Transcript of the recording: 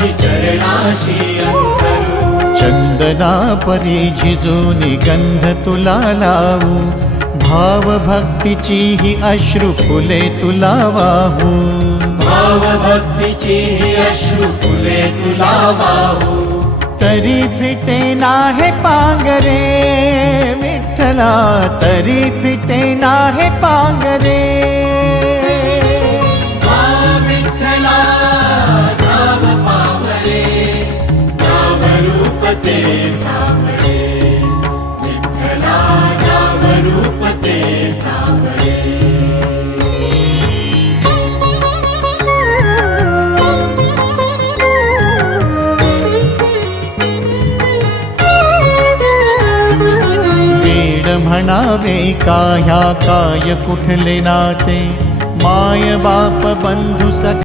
माझी चरणाशी अंतरू। चंदना परी झिजूनी गंध तुला लावू, भाव भक्तीची ही अश्रु फुले तुला वाहू। भाव भक्तीची ही अश्रु फुले तुला वाहू। तरी फिटे नाहे पांगरे विठ्ठला, तरी फिटे नाहे पांगरे। विठ्ठला नाव पावरे, नाव रूप ते सावळे। विठ्ठला नाव रूप ते सावळे। म्हणावे का ह्या काय कुठले नाते, माय बाप बंधू सख